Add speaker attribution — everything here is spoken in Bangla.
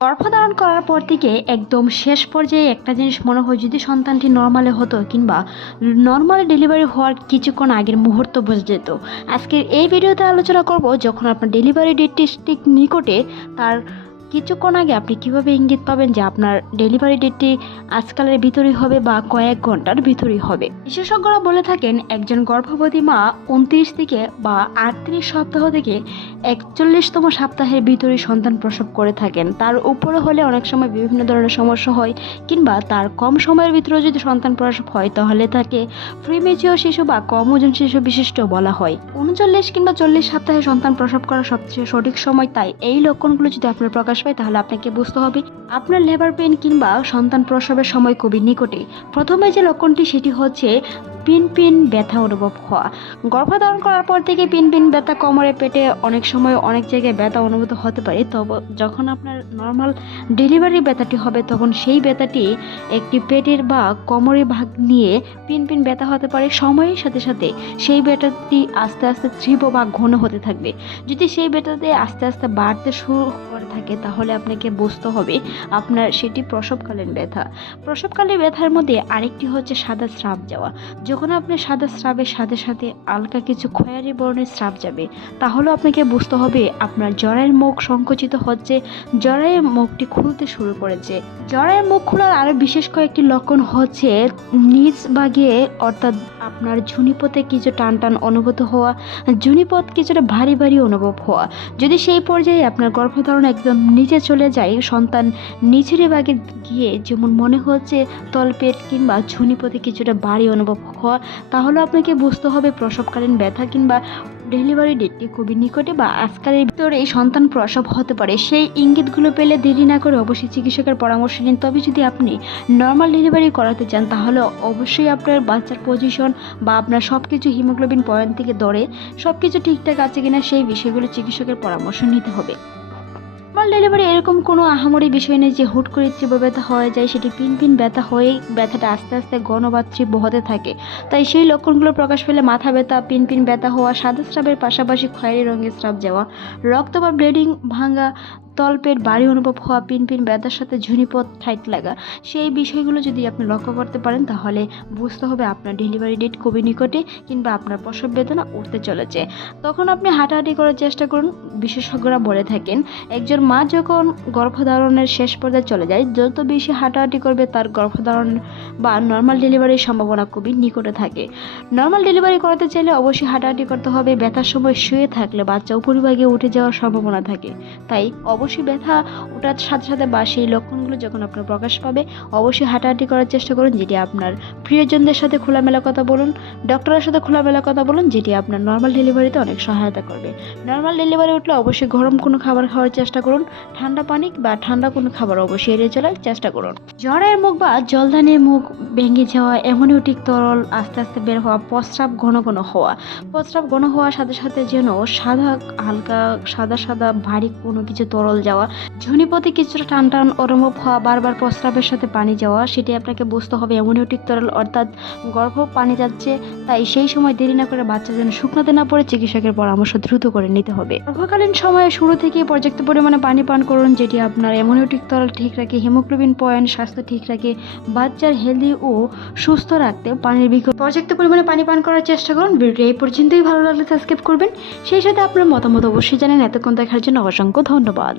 Speaker 1: গর্ভধারণ করার পর থেকে একদম শেষ পর্যায়ে একটা জিনিস মনে হয় যদি সন্তানটি নর্মালে হতো কিংবা নর্মাল ডেলিভারি হওয়ার কিছুক্ষণ আগের মুহূর্ত বুঝে যেত। আজকের এই ভিডিওতে আলোচনা করব যখন আপনার ডেলিভারি ডেটটি ঠিক নিকটে তার কিছুক্ষণ আগে আপনি কীভাবে ইঙ্গিত পাবেন যে আপনার ডেলিভারি ডেটটি আজকালের ভিতরেই হবে বা কয়েক ঘণ্টার ভিতরেই হবে? বিশেষজ্ঞরা বলে থাকেন, একজন গর্ভবতী মা উনত্রিশ থেকে বা আটত্রিশ সপ্তাহ থেকে একচল্লিশতম সপ্তাহের ভিতরে সন্তান প্রসব করে থাকেন। তার উপরে হলে অনেক সময় বিভিন্ন ধরনের সমস্যা হয় কিংবা তার কম সময়ের ভিতরে যদি সন্তান প্রসব হয় তাহলে তাকে প্রিমেচিও শিশু বা কম ওজন শিশু বিশিষ্ট বলা হয়। উনচল্লিশ কিংবা চল্লিশ সপ্তাহে সন্তান প্রসব করা সবচেয়ে সঠিক সময়, তাই এই লক্ষণগুলো যদি আপনার প্রকাশ পায় তাহলে আপনাকে বুঝতে হবে আপনার লেবার পেন কিংবা সন্তান প্রসবের সময় কবির নিকটে। প্রথমে যে লক্ষণটি, সেটি হচ্ছে পিন পিন ব্যথা অনুভব হওয়া। গর্ভধারণ করার পর থেকে পিন পিন ব্যথা কোমরে পেটে অনেক সময় অনেক জায়গায় ব্যথা অনুভূত হতে পারে। তবে যখন আপনার নর্মাল ডেলিভারি ব্যথাটি হবে, তখন সেই ব্যথাটি একটি পেটের বা কোমরে ভাগ নিয়ে পিন পিন ব্যথা হতে পারে। সময়ের সাথে সাথে সেই ব্যথাটি আস্তে আস্তে তীব্র বা ঘন হতে থাকবে। যদি সেই ব্যথাতে আস্তে আস্তে বাড়তে শুরু করে থাকে, তাহলে আপনাকে বুঝতে হবে আপনার সেটি প্রসবকালীন ব্যথা। প্রসবকালীন ব্যথার মধ্যে আরেকটি হচ্ছে সাদা স্রাব যাওয়া। যখন আপনার সাদা স্রাবের সাথে সাথে আলকা কিছু খয়েরি বর্ণের স্রাব যাবে তাহলে আপনাকে বুঝতে হবে আপনার জরায়ের মুখ সংকুচিত হচ্ছে, জরায়ের মুখটি খুলতে শুরু করেছে। জরায়ের মুখ খোলার আরও বিশেষ কয়েকটি লক্ষণ হচ্ছে নিচ বাগিয়ে অর্থাৎ আপনার ঝুনিপথে কিছু টান টান অনুভূত হওয়া, ঝুনিপথ কিছুটা ভারী ভারী অনুভব হওয়া। যদি সেই পর্যায়ে আপনার গর্ভধারণ একদম নিচে চলে যায়, সন্তান নিচের বাগে গিয়ে যেমন মনে হচ্ছে তলপেট কিংবা ঝুনিপথে কিছুটা ভারী অনুভব হওয়া তাহলে আপনাকে বুঝতে হবে প্রসবকালীন ব্যথা কিংবা ডেলিভারি ডেটটি খুবই নিকটে বা আজকালের ভিতরে এই সন্তান প্রসব হতে পারে। সেই ইঙ্গিতগুলো পেলে দেরি না করে অবশ্যই চিকিৎসকের পরামর্শ নিন। তবে যদি আপনি নর্মাল ডেলিভারি করাতে চান, তাহলে অবশ্যই আপনার বাচ্চার পজিশন বা আপনার সব কিছু হিমোগ্লোবিন পয়েন্ট থেকে দরে সব কিছু ঠিকঠাক আছে কিনা সেই বিষয়গুলো চিকিৎসকের পরামর্শ নিতে হবে। ডেলিভারি এরকম কোনো আহামরি বিষয় নেই যে হুট করে তীব্র ব্যথা হয়ে যায়, সেটি পিন পিন ব্যথা হয়ে ব্যথাটা আস্তে আস্তে গণবাত্রী বহতে হতে থাকে। তাই সেই লক্ষণগুলো প্রকাশ পেলে মাথা ব্যথা, পিন পিন ব্যথা হওয়া, সাদা স্রাবের পাশাপাশি খয়েরি রঙের স্রাব যাওয়া রক্ত বা ব্লিডিং ভাঙা তলপেট বাড়ি অনুভব হওয়া পিন পিন ব্যথার সাথে ঝুনিপথ ঠাইট লাগা। সেই বিষয়গুলো যদি আপনি লক্ষ্য করতে পারেন, তাহলে বুঝতে হবে আপনার ডেলিভারি ডেট খুবই নিকটে কিংবা আপনার প্রসব বেদনা উঠতে চলেছে। তখন আপনি হাঁটাহাঁটি করার চেষ্টা করুন, বিশেষজ্ঞরা বলে থাকেন, একজন মা যখন গর্ভধারণের শেষ পর্যায়ে চলে যায়, যত বেশি হাঁটাহাঁটি করবে তার গর্ভধারণ বা নর্মাল ডেলিভারির সম্ভাবনা খুবই নিকটে থাকে। নর্মাল ডেলিভারি করাতে চাইলে অবশ্যই হাঁটাহাঁটি করতে হবে, ব্যথার সময় শুয়ে থাকলে বাচ্চা উপরিভাগে উঠে যাওয়ার সম্ভাবনা থাকে। তাই অবশ্যই ব্যথা ওঠার সাথে সাথে বা সেই লক্ষণগুলো যখন আপনার প্রকাশ পাবে, অবশ্যই হাঁটাহাঁটি করার চেষ্টা করুন, যেটি আপনার প্রিয়জনদের সাথে খোলামেলা কথা বলুন ডক্টরের সাথে খোলামেলা কথা বলুন, যেটি আপনার নর্মাল ডেলিভারিতে অনেক সহায়তা করবে। নর্মাল ডেলিভারি উঠলে অবশ্যই গরম কোনো খাবার খাওয়ার চেষ্টা করুন, ঠান্ডা পানি বা ঠান্ডা কোনো খাবার অবশ্যই এড়িয়ে চলার চেষ্টা করুন। জ্বরের মুখ বা জলদানে মুখ ভেঙে যাওয়া অ্যামোনিওটিক তরল, আস্তে আস্তে বের হওয়া, প্রস্রাব ঘন ঘন হওয়া। প্রস্রাব ঘন হওয়ার সাথে সাথে যেন সাদা, হালকা, সাদা সাদা, ভারী কোনো কিছু তরল যাওয়া। ঝুনিপথে কিছুটা টান টান অনুভব হওয়া, বারবার প্রস্রাবের সাথে পানি যাওয়া, সেটি আপনাকে বুঝতে হবে অ্যামোনিওটিক তরল, অর্থাৎ গর্ভ পানি যাচ্ছে, তাই সেই সময় দেরি না করে বাচ্চা যেন শুকনাতে না পড়ে চিকিৎসকের পরামর্শ দ্রুত করে নিতে হবে। গর্ভকালীন সময়ে শুরু থেকে পর্যাপ্ত পরিমাণে পানি পান করুন, যেটি আপনার অ্যামোনিওটিক তরল ঠিক রাখে, হিমোগ্লোবিন পয়েন্ট, স্বাস্থ্য ঠিক রাখে, বাচ্চার হেলদি ও সুস্থ রাখতে পানির বিকল্প। পর্যাপ্ত পরিমাণে পানি পান করার চেষ্টা করুন, ভিডিওটি এই পর্যন্তই, ভালো লাগলে সাবস্ক্রাইব করবেন। সেই সাথে আপনার মতামত অবশ্যই জানেন, এতক্ষণ দেখার জন্য অসংখ্য ধন্যবাদ।